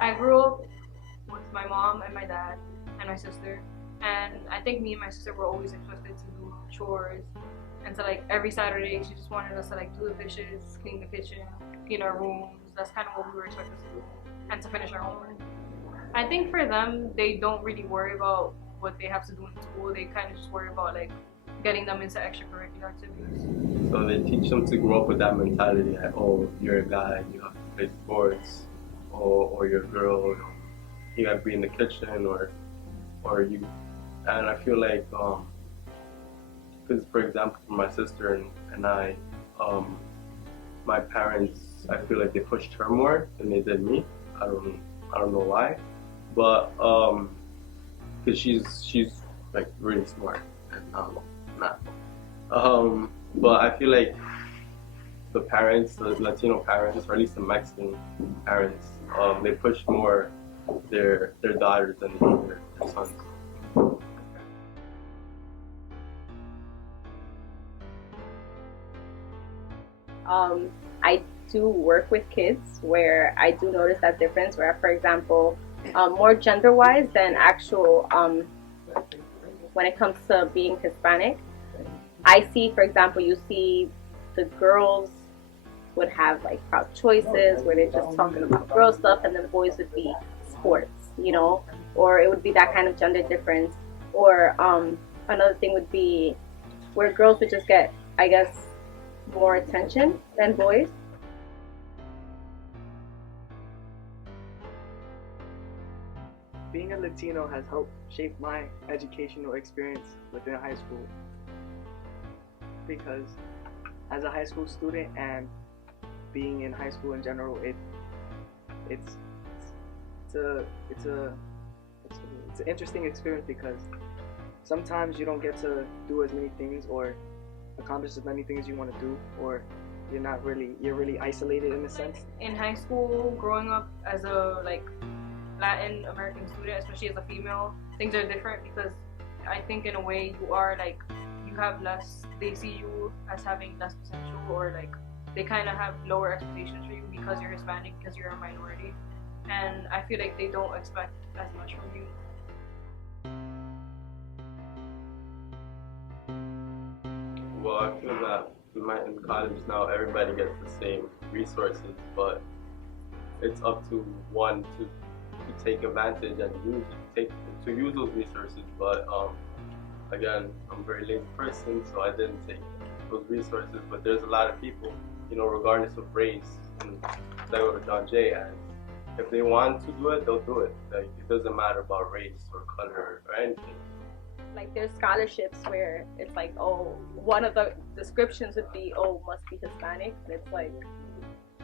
I grew up with my mom and my dad and my sister, and I think me and my sister were always expected to do chores. And so like every Saturday, she just wanted us to like do the dishes, clean the kitchen, clean our rooms. That's kind of what we were expected to do, and to finish our homework. I think for them, they don't really worry about what they have to do in school. They kind of just worry about like getting them into extracurricular activities. So they teach them to grow up with that mentality that, oh, you're a guy, you have to play sports, or you're a girl, you got to be in the kitchen, or you. And I feel like, because for example, for my sister and I, um, my parents, I feel like they pushed her more than they did me. I don't know why, but because she's like really smart and not. But I feel like the parents, the Latino parents, or at least the Mexican parents, they push more their daughters than they do their sons. I do work with kids where I do notice that difference where, for example, more gender wise than actual when it comes to being Hispanic. I see, for example, you see the girls would have like proud choices where they're just talking about girl stuff, and then boys would be sports, or it would be that kind of gender difference. Or another thing would be where girls would just get, I guess, more attention than boys. Being a Latino has helped shape my educational experience within high school because as a high school student and being in high school in general, it's it's a it's a it's an interesting experience because sometimes you don't get to do as many things or accomplish as many things you want to do, or you're really isolated in a sense. In high school, growing up as a like Latin American student, especially as a female, things are different because I think in a way you are like you have less. They see you as having less potential, or like they kind of have lower expectations for you because you're Hispanic, because you're a minority, and I feel like they don't expect as much from you. Well, I feel that in college now everybody gets the same resources, but it's up to one to take advantage and use those resources. But again, I'm a very lazy person, so I didn't take those resources. But there's a lot of people, regardless of race, and like what John Jay, and if they want to do it, they'll do it. Like it doesn't matter about race or color or anything. Like there's scholarships where it's like, oh, one of the descriptions would be, oh, must be Hispanic, and it's like,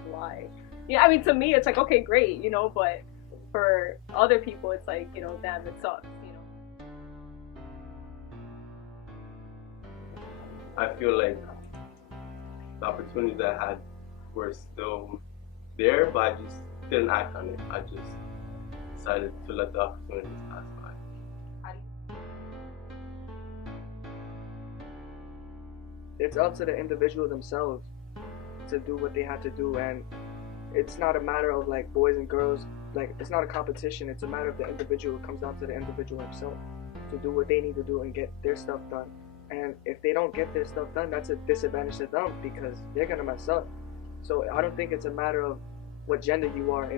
why? Yeah, I mean, to me, it's like, okay, great, but for other people, it's like, damn, it sucks. I feel like the opportunities I had were still there, but I just didn't act on it. I just decided to let the opportunities pass by. It's up to the individual themselves to do what they have to do, and it's not a matter of like boys and girls. Like it's not a competition. It's a matter of the individual. It comes down to the individual himself to do what they need to do and get their stuff done. And if they don't get their stuff done, that's a disadvantage to them because they're gonna mess up. So I don't think it's a matter of what gender you are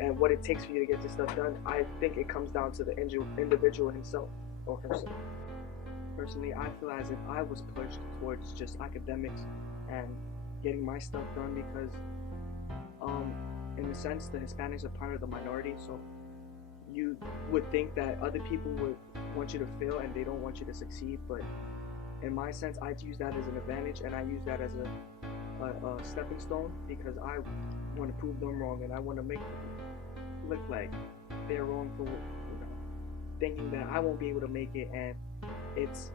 and what it takes for you to get this stuff done. I think it comes down to the individual himself or herself. Personally, I feel as if I was pushed towards just academics and getting my stuff done because, in a sense, the Hispanics are part of the minority. So you would think that other people would want you to fail and they don't want you to succeed. But in my sense, I use that as an advantage and I use that as a stepping stone because I want to prove them wrong and I want to make them look like they're wrong for thinking that I won't be able to make it, and it's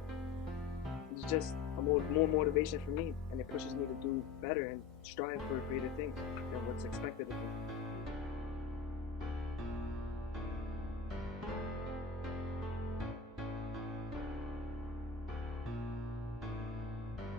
just more motivation for me, and it pushes me to do better and strive for greater things than what's expected of me.